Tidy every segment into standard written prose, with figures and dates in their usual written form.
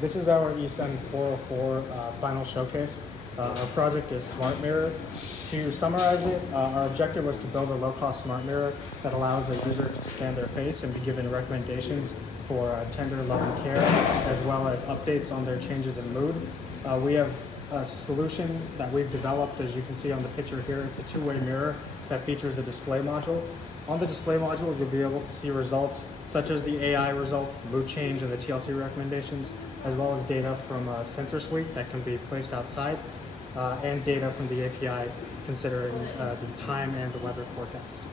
This is our ECEN 404 final showcase. Our project is Smart Mirror. To summarize it, our objective was to build a low-cost smart mirror that allows a user to scan their face and be given recommendations for tender loving care, as well as updates on their changes in mood. We have a solution that we've developed, as you can see on the picture here. It's a two-way mirror that features a display module. On the display module, you'll be able to see results such as the AI results, the mood change, and the TLC recommendations, as well as data from a sensor suite that can be placed outside, and data from the API considering the time and the weather forecast.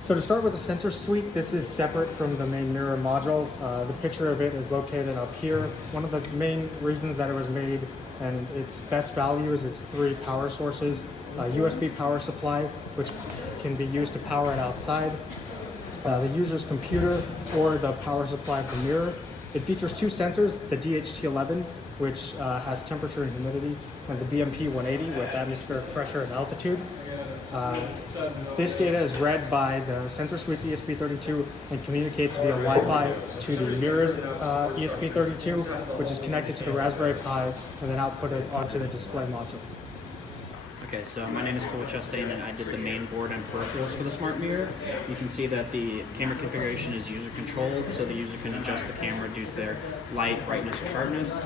So to start with the sensor suite, this is separate from the main mirror module. The picture of it is located up here. One of the main reasons that it was made and its best value is its three power sources. A USB power supply, which can be used to power it outside, the user's computer, or the power supply of the mirror. It features two sensors, the DHT11, which has temperature and humidity, and the BMP 180 with atmospheric pressure and altitude. This data is read by the sensor suite's ESP32 and communicates via Wi-Fi to the mirror's ESP32, which is connected to the Raspberry Pi and then outputted onto the display module. Okay, so my name is Cole Chastain and I did the main board and peripherals for the smart mirror. You can see that the camera configuration is user controlled, so the user can adjust the camera due to their light, brightness, or sharpness.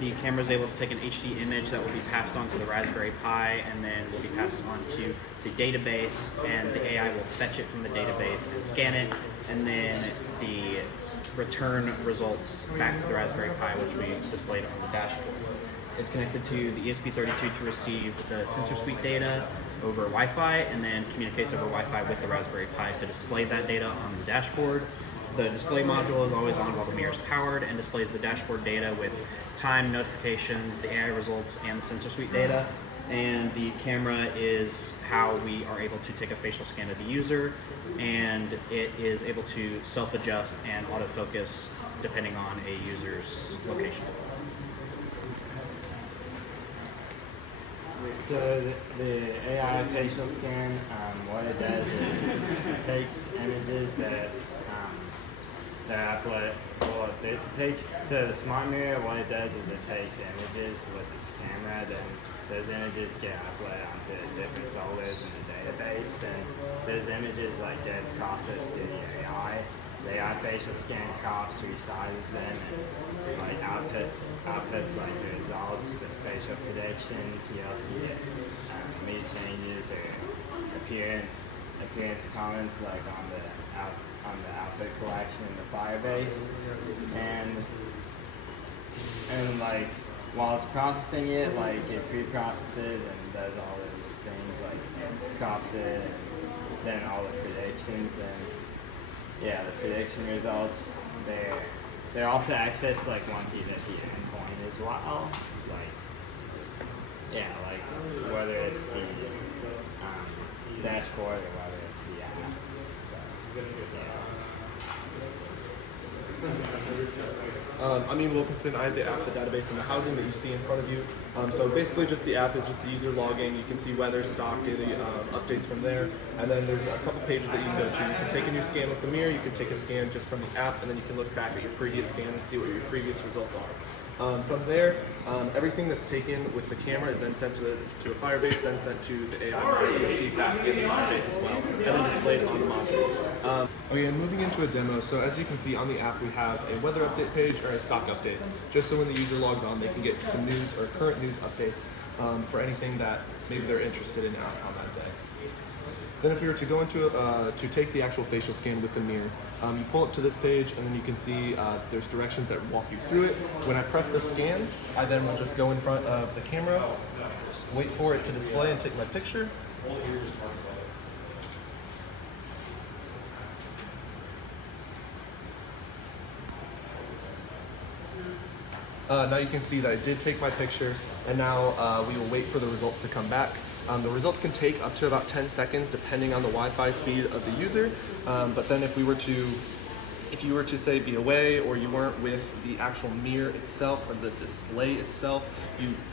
The camera is able to take an HD image that will be passed on to the Raspberry Pi and then will be passed on to the database, and the AI will fetch it from the database and scan it, and then the return results back to the Raspberry Pi, which we displayed on the dashboard. It's connected to the ESP32 to receive the sensor suite data over Wi-Fi, and then communicates over Wi-Fi with the Raspberry Pi to display that data on the dashboard. The display module is always on while the mirror is powered and displays the dashboard data with time, notifications, the AI results, and the sensor suite data. And the camera is how we are able to take a facial scan of the user, and it is able to self-adjust and autofocus depending on a user's location. So the AI facial scan, what it does is it takes images that upload. Well, it takes, so the smart mirror, what it does is it takes images with its camera, then those images get uploaded onto different folders in the database. Then those images get processed through the AI. The AI facial scan crops, resizes them, and outputs the results, the facial prediction, TLC, mood changes, or appearance comments on the output collection in the Firebase, and while it's processing it, it pre-processes and does all those things, crops it, and then all the predictions, the prediction results, they're also accessed once you hit the endpoint as well. Whether it's the dashboard or whether it's the app. So, I'm Wilkinson. I have the app, the database, and the housing that you see in front of you. So basically just the app is just the user logging. You can see weather, stock, daily updates from there. And then there's a couple pages that you can go to. You can take a new scan with the mirror, you can take a scan just from the app, and then you can look back at your previous scan and see what your previous results are. From there, everything that's taken with the camera is then sent to a Firebase, then sent to the AI module to receive back in the Firebase as well, and then displayed on the module. Okay, and moving into a demo, so as you can see on the app, we have a weather update page or a stock updates, just so when the user logs on, they can get some news or current news updates for anything that maybe they're interested in on that day. Then if we were to go into to take the actual facial scan with the mirror, you pull up to this page and then you can see there's directions that walk you through it. When I press the scan, I then will just go in front of the camera, wait for it to display and take my picture. Now you can see that I did take my picture, and now we will wait for the results to come back. The results can take up to about 10 seconds depending on the Wi-Fi speed of the user, but then if we were to if you were to say be away or you weren't with the actual mirror itself or the display itself,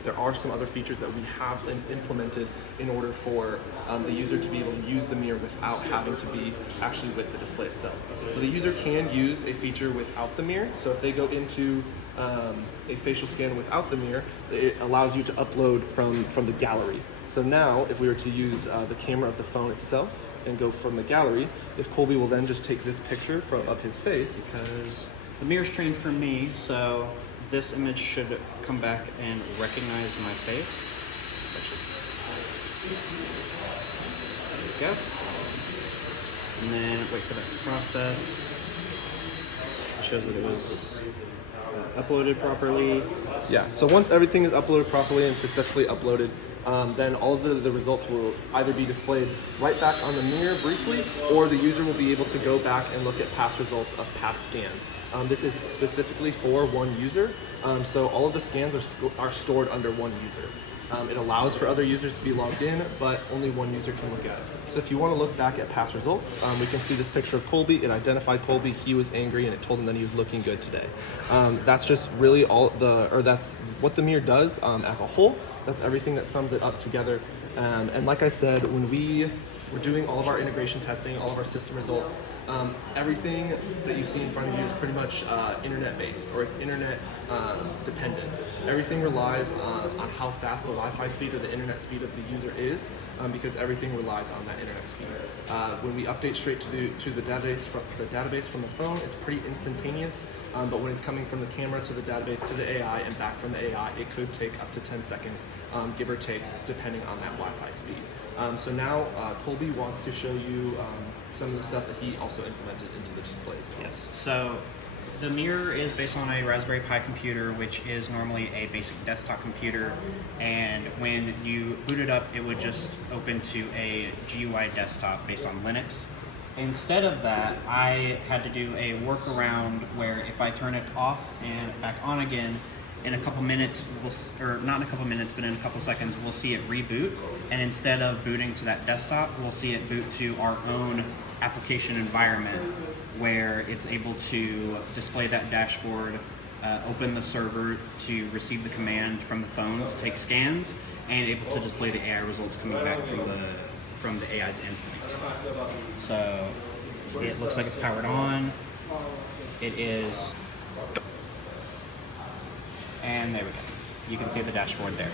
there are some other features that we have implemented in order for the user to be able to use the mirror without having to be actually with the display itself. So the user can use a feature without the mirror. So if they go into a facial scan without the mirror, it allows you to upload from the gallery. So now if we were to use the camera of the phone itself and go from the gallery, if Colby will then just take this picture of his face. Because the mirror's trained for me, so this image should come back and recognize my face. There we go. And then wait for that to process. It shows that it was uploaded properly. Yeah, so once everything is uploaded properly and successfully uploaded, then all of the results will either be displayed right back on the mirror briefly, or the user will be able to go back and look at past results of past scans. This is specifically for one user, so all of the scans are stored under one user. It allows for other users to be logged in, but only one user can look at it. So if you want to look back at past results, we can see this picture of Colby. It identified Colby, he was angry, and it told him that he was looking good today. That's just really that's what the mirror does as a whole. That's everything that sums it up together. And like I said, when we were doing all of our integration testing, all of our system results, everything that you see in front of you is pretty much internet-based, or it's internet dependent. Everything relies on how fast the Wi-Fi speed or the internet speed of the user is, because everything relies on that internet speed. When we update straight to the database from the phone, it's pretty instantaneous. But when it's coming from the camera to the database to the AI and back from the AI, it could take up to 10 seconds, give or take, depending on that Wi-Fi speed. So now Colby wants to show you some of the stuff that he also implemented into the display as well. Yes, so the mirror is based on a Raspberry Pi computer, which is normally a basic desktop computer, and when you boot it up, it would just open to a GUI desktop based on Linux. Instead of that, I had to do a workaround where if I turn it off and back on again, in a couple minutes, or not in a couple minutes, but in a couple seconds, we'll see it reboot. And instead of booting to that desktop, we'll see it boot to our own application environment where it's able to display that dashboard, open the server to receive the command from the phone to take scans, and able to display the AI results coming back from the AI's endpoint. So it looks like it's powered on. It is. And there we go. You can see the dashboard there.